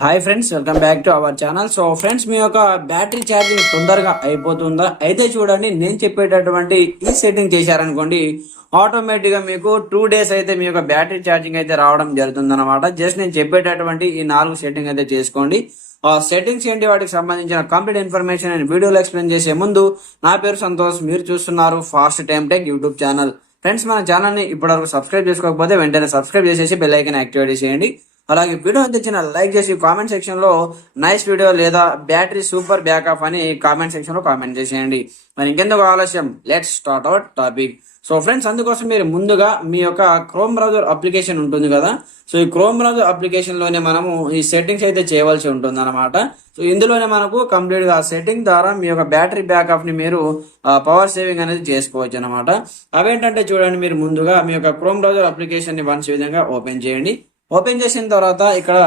Hi friends welcome back to our channel so friends మీ యొక్క battery charging తొందరగా అయిపోతుందా? అయితే చూడండి నేను చెప్పేటటువంటి ఈ సెట్టింగ్ చేశారనుకోండి ఆటోమేటిక్గా మీకు టూ డేస్ అయితే మీ యొక్క బ్యాటరీ ఛార్జింగ్ అయితే రావడం జరుగుతుంది అనమాట జస్ట్ నేను చెప్పేటటువంటి ఈ నాలుగు సెట్టింగ్ అయితే చేసుకోండి. ఆ సెట్టింగ్స్ ఏంటి? వాటికి సంబంధించిన కంప్లీట్ ఇన్ఫర్మేషన్ నేను వీడియోలో ఎక్స్ప్లెయిన్ చేసే ముందు నా పేరు సంతోష్ మీరు చూస్తున్నారు fast time tech YouTube channel friends మన ఛానల్ని ఇప్పటివరకు సబ్స్క్రైబ్ చేసుకోకపోతే వెంటనే సబ్స్క్రైబ్ చేసేసి బెల్ ఐకన్ యాక్టివేట్ చేయండి. అలాగే వీడియో తెచ్చిన లైక్ చేసి కామెంట్ సెక్షన్లో నైస్ వీడియో లేదా బ్యాటరీ సూపర్ బ్యాకప్ అని కామెంట్ సెక్షన్లో కామెంట్ చేసేయండి. మరి ఇంకెందుకు ఆలస్యం? Let's start our topic so friends అందుకోసం మీరు ముందుగా మీ యొక్క క్రోమ్ బ్రౌజర్ అప్లికేషన్ ఉంటుంది కదా? సో ఈ క్రోమ్ బ్రౌజర్ అప్లికేషన్లోనే మనము ఈ సెట్టింగ్స్ అయితే చేయవలసి ఉంటుంది అనమాట సో ఇందులోనే మనకు కంప్లీట్గా సెట్టింగ్ ద్వారా మీ యొక్క బ్యాటరీ బ్యాకప్ని మీరు పవర్ సేవింగ్ అనేది చేసుకోవచ్చు అనమాట అవేంటంటే చూడండి మీరు ముందుగా మీ యొక్క క్రోమ్ బ్రౌజర్ అప్లికేషన్ని వన్స్ విధంగా ఓపెన్ చేయండి. ఓపెన్ చేసిన తర్వాత ఇక్కడ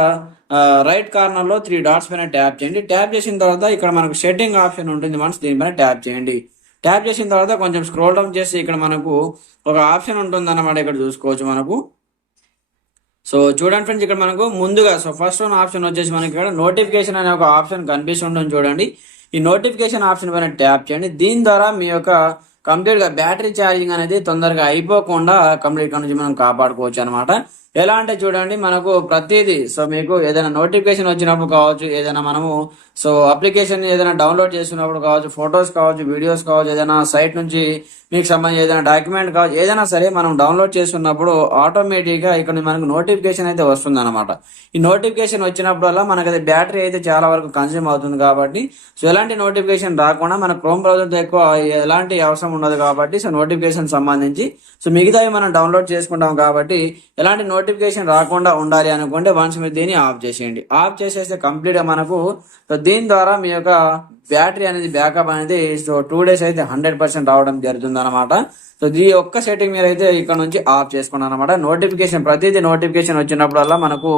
రైట్ కార్నర్లో త్రీ డాట్స్ పైన ట్యాప్ చేయండి. ట్యాప్ చేసిన తర్వాత ఇక్కడ మనకు సెట్టింగ్ ఆప్షన్ ఉంటుంది. మనసు దీనిపైన ట్యాప్ చేయండి. ట్యాప్ చేసిన తర్వాత కొంచెం స్క్రోల్ డౌన్ చేసి ఇక్కడ మనకు ఒక ఆప్షన్ ఉంటుంది అన్నమాట ఇక్కడ చూసుకోవచ్చు మనకు. సో చూడండి ఫ్రెండ్స్ ఇక్కడ మనకు ముందుగా సో ఫస్ట్ వన్ ఆప్షన్ వచ్చేసి మనకి ఇక్కడ నోటిఫికేషన్ అనే ఒక ఆప్షన్ కనిపిస్తుంటుంది చూడండి. ఈ నోటిఫికేషన్ ఆప్షన్ పైన ట్యాప్ చేయండి. దీని ద్వారా మీ యొక్క కంప్లీట్గా బ్యాటరీ ఛార్జింగ్ అనేది తొందరగా అయిపోకుండా కంప్లీట్ నుంచి మనం కాపాడుకోవచ్చు అనమాట ఎలా అంటే చూడండి మనకు ప్రతిదీ సో మీకు ఏదైనా నోటిఫికేషన్ వచ్చినప్పుడు కావచ్చు ఏదైనా మనము సో అప్లికేషన్ ఏదైనా డౌన్లోడ్ చేసుకున్నప్పుడు కావచ్చు ఫొటోస్ కావచ్చు వీడియోస్ కావచ్చు ఏదైనా సైట్ నుంచి మీకు సంబంధించి ఏదైనా డాక్యుమెంట్ కావచ్చు ఏదైనా సరే మనం డౌన్లోడ్ చేసుకున్నప్పుడు ఆటోమేటిక్గా ఇక్కడ మనకు నోటిఫికేషన్ అయితే వస్తుంది అనమాట ఈ నోటిఫికేషన్ వచ్చినప్పుడల్లా మనకి అది బ్యాటరీ అయితే చాలా వరకు కన్స్యూమ్ అవుతుంది కాబట్టి సో ఎలాంటి నోటిఫికేషన్ రాకుండా మన క్రోమ్ బ్రౌజర్ ఎక్కువ ఎలాంటి అవసరం ఉండదు కాబట్టి సో నోటిఫికేషన్ సంబంధించి సో మిగతావి మనం డౌన్లోడ్ చేసుకుంటాం కాబట్టి ఎలాంటి నోటి నోటిఫికేషన్ రాకుండా ఉండాలి అనుకుంటే వన్స్ మీరు దీన్ని ఆఫ్ చేసేయండి. ఆఫ్ చేసేస్తే కంప్లీట్గా మనకు సో దీని ద్వారా మీ యొక్క బ్యాటరీ అనేది బ్యాకప్ అనేది సో టూ డేస్ అయితే హండ్రెడ్ పర్సెంట్ రావడం జరుగుతుంది అనమాట సో ఈ ఒక్క సెట్టింగ్ మీరు అయితే ఇక్కడ నుంచి ఆఫ్ చేసుకున్నాను అనమాట నోటిఫికేషన్ ప్రతిదీ నోటిఫికేషన్ వచ్చినప్పుడల్లా మనకు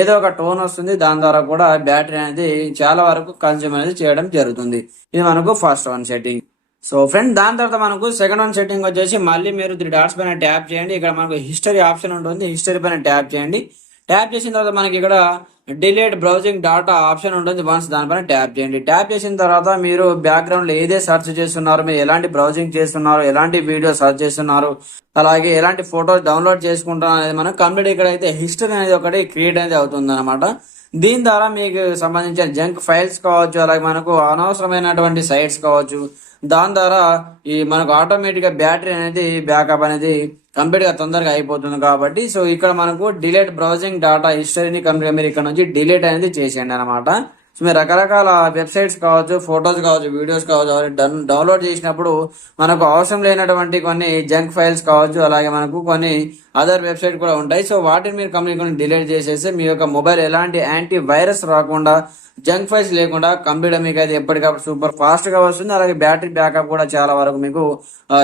ఏదో ఒక టోన్ వస్తుంది. దాని ద్వారా కూడా బ్యాటరీ అనేది చాలా వరకు కన్స్యూమ్ అనేది చేయడం జరుగుతుంది. ఇది మనకు first one setting. So friend దాని తర్వాత మనకు సెకండ్ వన్ సెట్టింగ్ వచ్చేసి మళ్ళీ మీరు త్రీ డాట్స్ పైన ట్యాప్ చేయండి. ఇక్కడ మనకు హిస్టరీ ఆప్షన్ ఉంటుంది. హిస్టరీ పైన ట్యాప్ చేయండి. ట్యాప్ చేసిన తర్వాత మనకి ఇక్కడ డిలేట్ బ్రౌజింగ్ డాటా ఆప్షన్ ఉంటుంది. వన్స్ దానిపైన ట్యాప్ చేయండి. ట్యాప్ చేసిన తర్వాత మీరు బ్యాక్గ్రౌండ్లో ఏదే సెర్చ్ చేస్తున్నారు మీరు ఎలాంటి బ్రౌజింగ్ చేస్తున్నారు ఎలాంటి వీడియో సెర్చ్ చేస్తున్నారు అలాగే ఎలాంటి ఫోటోస్ డౌన్లోడ్ చేసుకుంటున్నారు అనేది మనం కంప్లీట్ ఇక్కడ అయితే హిస్టరీ అనేది ఒకటి క్రియేట్ అనేది అవుతుంది అనమాట దీని ద్వారా మీకు సంబంధించిన జంక్ ఫైల్స్ కావచ్చు అలాగే మనకు అనవసరమైనటువంటి సైట్స్ కావచ్చు దాని ద్వారా ఈ మనకు ఆటోమేటిక్గా బ్యాటరీ అనేది బ్యాకప్ అనేది కంప్లీట్గా తొందరగా అయిపోతుంది కాబట్టి సో ఇక్కడ మనకు డిలేట్ బ్రౌజింగ్ డాటా హిస్టరీని కంప్లీట్ మీరు ఇక్కడ నుంచి డిలేట్ అనేది చేసేయండి అనమాట సో మీరు రకరకాల వెబ్సైట్స్ కావచ్చు ఫొటోస్ కావచ్చు వీడియోస్ కావచ్చు అవన్నీ డౌన్- డౌన్లోడ్ చేసినప్పుడు మనకు అవసరం లేనటువంటి కొన్ని జంక్ ఫైల్స్ కావచ్చు అలాగే మనకు కొన్ని అదర్ వెబ్సైట్ కూడా ఉంటాయి. సో వాటిని మీరు కంప్లీట్ డిలీట్ చేసేసి మీ యొక్క మొబైల్ ఎలాంటి యాంటీ వైరస్ రాకుండా జంక్ ఫైల్స్ లేకుండా కంప్యూటర్ మీకు అయితే ఎప్పటికప్పుడు సూపర్ ఫాస్ట్గా వస్తుంది. అలాగే బ్యాటరీ బ్యాకప్ కూడా చాలా వరకు మీకు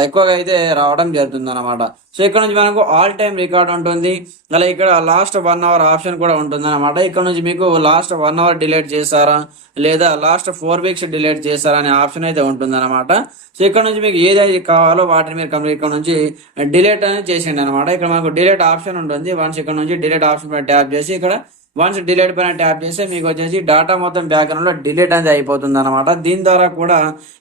ఎక్కువగా అయితే రావడం జరుగుతుంది అనమాట సో ఇక్కడ నుంచి మనకు ఆల్ టైమ్ రికార్డ్ ఉంటుంది. అలా ఇక్కడ లాస్ట్ వన్ అవర్ ఆప్షన్ కూడా ఉంటుంది అనమాట ఇక్కడ నుంచి మీకు లాస్ట్ వన్ అవర్ డిలీట్ చేశారా? లేదా లాస్ట్ ఫోర్ వీక్స్ డిలీట్ చేశారా అనే ఆప్షన్ అయితే ఉంటుంది అనమాట సో ఇక్కడ నుంచి మీకు ఏదైతే కావాలో వాటిని మీరు కంప్లీట్ ఇక్కడ నుంచి డిలీట్ అనేది చేసేయండి అనమాట ఇక్కడ మనకు డిలీట్ ఆప్షన్ ఉంటుంది. వన్స్ ఇక్కడ నుంచి డిలీట్ ఆప్షన్ పైన ట్యాప్ చేసి ఇక్కడ వన్స్ డిలీట్ పైన ట్యాప్ చేస్తే మీకు వచ్చేసి డేటా మొత్తం బ్యాక్గ్రౌండ్లో డిలీట్ అనేది అయిపోతుంది అనమాట దీని ద్వారా కూడా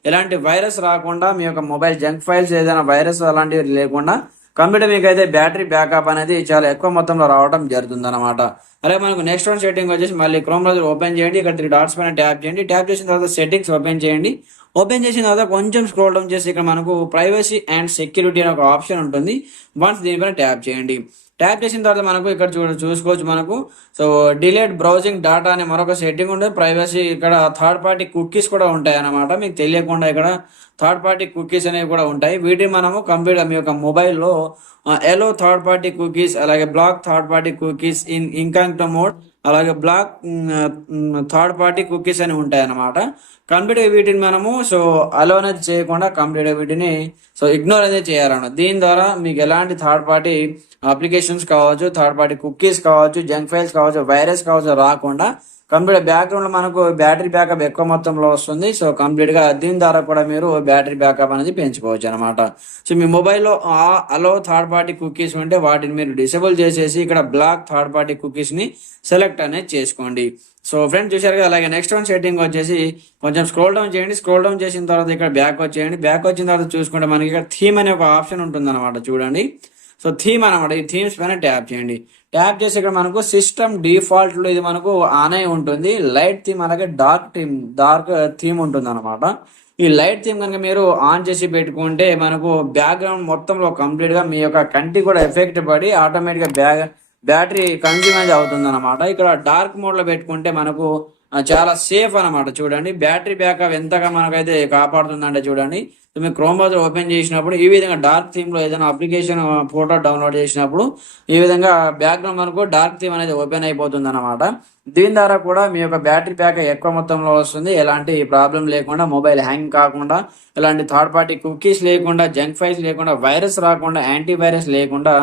ఎలాంటి వైరస్ రాకుండా మీ యొక్క మొబైల్ జంక్ ఫైల్స్ ఏదైనా వైరస్ అలాంటివి లేకుండా కంప్యూటర్ మీకు అయితే బ్యాటరీ బ్యాకప్ అనేది చాలా ఎక్కువ మొత్తంలో రావడం జరుగుతుంది అనమాట అలాగే మనకు నెక్స్ట్ వన్ సెట్టింగ్ వచ్చేసి మళ్ళీ క్రోమ్ బ్రౌజర్ ఓపెన్ చేయండి ఇక్కడ త్రీ డాట్స్ పైన ట్యాప్ చేయండి ట్యాప్ చేసిన తర్వాత సెట్టింగ్స్ ఓపెన్ చేయండి. ఓపెన్ చేసిన తర్వాత కొంచెం స్క్రోల్ డౌన్ చేసి ఇక్కడ మనకు ప్రైవసీ అండ్ సెక్యూరిటీ అనే ఒక ఆప్షన్ ఉంటుంది. వన్స్ దీనిపైన ట్యాప్ చేయండి. ట్యాప్ చేసిన తర్వాత మనకు ఇక్కడ చూ చూసుకోవచ్చు మనకు. సో డిలేట్ బ్రౌజింగ్ డాటా అనే మరొక సెట్టింగ్ ఉంటుంది ప్రైవసీ ఇక్కడ థర్డ్ పార్టీ కుకీస్ కూడా ఉంటాయి అన్నమాట మీకు తెలియకుండా ఇక్కడ థర్డ్ పార్టీ కుకీస్ అనేవి కూడా ఉంటాయి. వీటిని మనము కంప్యూటర్ మీ యొక్క మొబైల్లో ఎలో థర్డ్ పార్టీ కుకీస్ అలాగే block third party cookies in incognito mode అలాగే బ్లాక్ థర్డ్ పార్టీ కుకీస్ అని ఉంటాయి అన్నమాట కంప్యూటర్ వీటిని మనము సో అలో అనేది చేయకుండా కంప్యూటర్ వీటిని సో ఇగ్నోర్ అనేది చేయాలన్నమాట. దీని ద్వారా మీకు ఎలాంటి థర్డ్ పార్టీ అప్లికేషన్ అప్లికేషన్స్ కావచ్చు థర్డ్ పార్టీ కుకీస్ కావచ్చు జంక్ ఫైల్స్ కావచ్చు వైరస్ కావచ్చు రాకుండా కంప్లీట్ బ్యాక్గ్రౌండ్ మనకు బ్యాటరీ బ్యాకప్ ఎక్కువ మొత్తంలో వస్తుంది. సో కంప్లీట్గా దీని ద్వారా కూడా మీరు బ్యాటరీ బ్యాకప్ అనేది పెంచుకోవచ్చు అనమాట సో మీ మొబైల్లో అలో థర్డ్ పార్టీ కుకీస్ ఉంటే వాటిని మీరు డిసేబుల్ చేసేసి ఇక్కడ బ్లాక్ థర్డ్ పార్టీ కుకీస్ని సెలెక్ట్ అనేది చేసుకోండి. సో ఫ్రెండ్స్ చూశారు కదా అలాగే నెక్స్ట్ వన్ సెట్టింగ్ వచ్చేసి కొంచెం స్క్రోల్ డౌన్ చేయండి. స్క్రోల్ డౌన్ చేసిన తర్వాత ఇక్కడ బ్యాక్ వచ్చేయండి. బ్యాక్ వచ్చిన తర్వాత చూసుకుంటే మనకి ఇక్కడ థీమ్ అనే ఒక ఆప్షన్ ఉంటుంది అనమాట చూడండి. సో థీమ్ అనమాట ఈ థీమ్స్ పైన ట్యాప్ చేయండి. ట్యాప్ చేసి ఇక్కడ మనకు సిస్టమ్ డిఫాల్ట్లో ఇది మనకు ఆన్ అయి ఉంటుంది. లైట్ థీమ్ అలాగే డార్క్ థీమ్ డార్క్ థీమ్ ఉంటుంది అనమాట ఈ లైట్ థీమ్ కనుక మీరు ఆన్ చేసి పెట్టుకుంటే మనకు బ్యాక్గ్రౌండ్ మొత్తంలో కంప్లీట్గా మీ యొక్క కంటి కూడా ఎఫెక్ట్ పడి ఆటోమేటిక్గా బ్యాగ్ బ్యాటరీ కన్జ్యూమేజ్ అవుతుంది అనమాట ఇక్కడ డార్క్ మోడ్లో పెట్టుకుంటే మనకు చాలా సేఫ్ అన్నమాట. చూడండి బ్యాటరీ బ్యాకప్ ఎంతగా మనకైతే కాపాడుతుందంటే చూడండి. సో మీరు క్రోమ్ బ్రౌజర్ ఓపెన్ చేసినప్పుడు ఈ విధంగా డార్క్ థీమ్లో ఏదైనా అప్లికేషన్ ఫోటో డౌన్లోడ్ చేసినప్పుడు ఈ విధంగా బ్యాక్గ్రౌండ్ మనకు డార్క్ థీమ్ అనేది ఓపెన్ అయిపోతుంది అనమాట దీని ద్వారా కూడా మీ యొక్క బ్యాటరీ బ్యాక్ ఎక్కువ మొత్తంలో వస్తుంది. ఎలాంటి ప్రాబ్లం లేకుండా మొబైల్ హ్యాంగ్ కాకుండా ఎలాంటి థర్డ్ పార్టీ కుకీస్ లేకుండా జంక్ ఫైల్స్ లేకుండా వైరస్ రాకుండా యాంటీ వైరస్ లేకుండా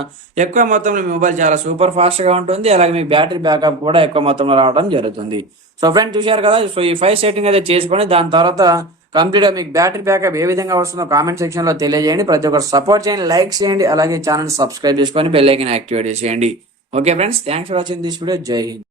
ఎక్కువ మొత్తంలో మీ మొబైల్ చాలా సూపర్ ఫాస్ట్గా ఉంటుంది. అలాగే మీ బ్యాటరీ బ్యాకప్ కూడా ఎక్కువ మొత్తంలో రావడం జరుగుతుంది. సో ఫ్రెండ్ చూశారు కదా? సో ఈ ఫైవ్ సెట్టింగ్ అయితే చేసుకొని దాని తర్వాత కంప్లీట్గా మీకు బ్యాటరీ బ్యాకప్ ఏ విధంగా వస్తుందో కామెంట్ సెక్షన్లో తెలియజేయండి. ప్రతి ఒక్కరు సపోర్ట్ చేయండి లైక్ చేయండి అలాగే ఛానల్ సబ్స్క్రైబ్ చేసుకొని బెల్లైకన్ యాక్టివేట్ చేసేయండి. Okay friends thanks for watching this video జై హింద్.